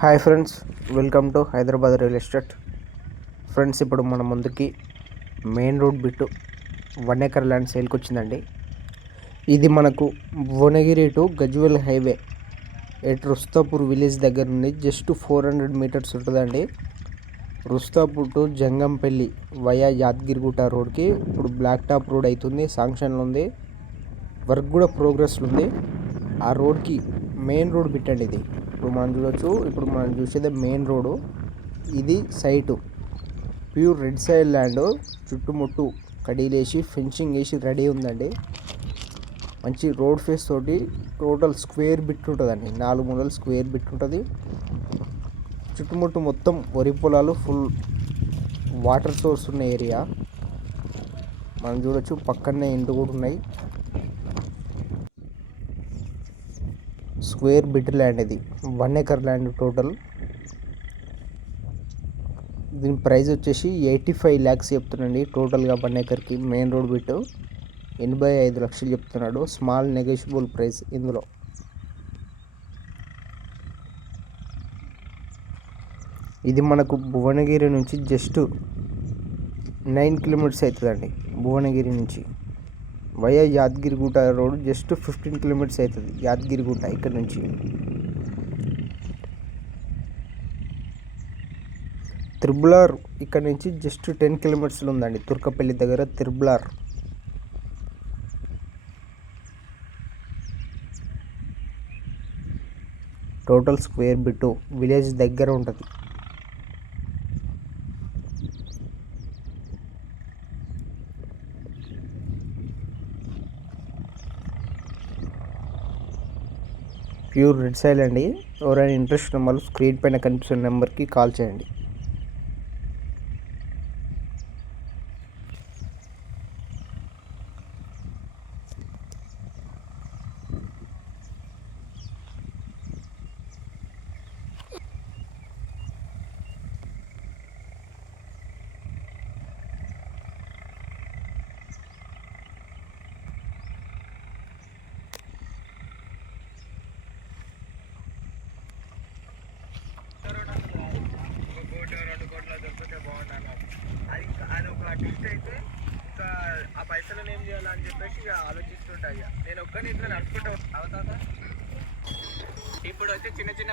Hi friends, welcome to Hyderabad real estate. Friends, ఇప్పుడు మన ముందుకి main road bit 1 acre land సేల్కి వచ్చిందండి. ఇది మనకు Bhuvanagiri to Gajwel highway at Rustapur village దగ్గర నుండి జస్ట్ 400 మీటర్స్ ఉంటుందండి. రుస్తాపూర్ టు జంగంపల్లి వయా యాదగిరిగుట్ట రోడ్కి ఇప్పుడు బ్లాక్ టాప్ రోడ్ అవుతుంది, శాంక్షన్లో ఉంది, వర్క్ కూడా ప్రోగ్రెస్లో ఉంది. ఆ రోడ్కి మెయిన్ రోడ్ బిట్టండి ఇది. ఇప్పుడు మనం చూసేది మెయిన్ రోడ్డు. ఇది site pure red side land, చుట్టుముట్టు కడీలేసి ఫెన్సింగ్ వేసి రెడీ ఉందండి. మంచి రోడ్ ఫేస్ తోటి టోటల్ స్క్వేర్ బిట్ ఉంటుందండి, 4 మూలల స్క్వేర్ బిట్ ఉంటుంది. చుట్టుముట్టు మొత్తం వరి పొలాలు, ఫుల్ వాటర్ సోర్స్ ఉన్న ఏరియా. మనం చూడొచ్చు పక్కనే ఇండ్లు కూడా ఉన్నాయి. స్క్వేర్ బిట్ ల్యాండ్ ఇది, 1 ఎకర్ ల్యాండ్ టోటల్. దీని ప్రైస్ వచ్చేసి 85 lakhs చెప్తున్నాండి టోటల్గా 1 ఎకర్కి. మెయిన్ రోడ్ బిట్ 85 లక్షలు చెప్తున్నాడు. స్మాల్ నెగోషియబుల్ ప్రైస్ ఇందులో. ఇది మనకు భువనగిరి నుంచి జస్ట్ 9 కిలోమీటర్స్ అవుతుందండి. భువనగిరి నుంచి via Yadagirigutta road just 15 kilometres అవుతుంది యాదగిరిగుట్ట ఇక్కడ నుంచి. త్రిబులార్ ఇక్కడ నుంచి జస్ట్ 10 కిలోమీటర్స్లో ఉందండి, తుర్కపల్లి దగ్గర త్రిబులార్. టోటల్ స్క్వేర్ బిట్టు విలేజ్ దగ్గర ఉంటుంది. ప్యూర్ రెడ్ సైల్ అండి. ఎవరైనా ఇంట్రెస్ట్ ఉన్న వాళ్ళు స్క్రీన్ పైన కనిపిస్తున్న నెంబర్కి కాల్ చేయండి. అది ఒక ట్విస్ట్ అయితే ఇంకా ఆ పైసలను ఏం చేయాలని చెప్పేసి ఇక ఆలోచిస్తుంటా. నేను ఒక్కని ఇట్లా నడుచుకుంటా అవుతా. ఇప్పుడు అయితే చిన్న చిన్న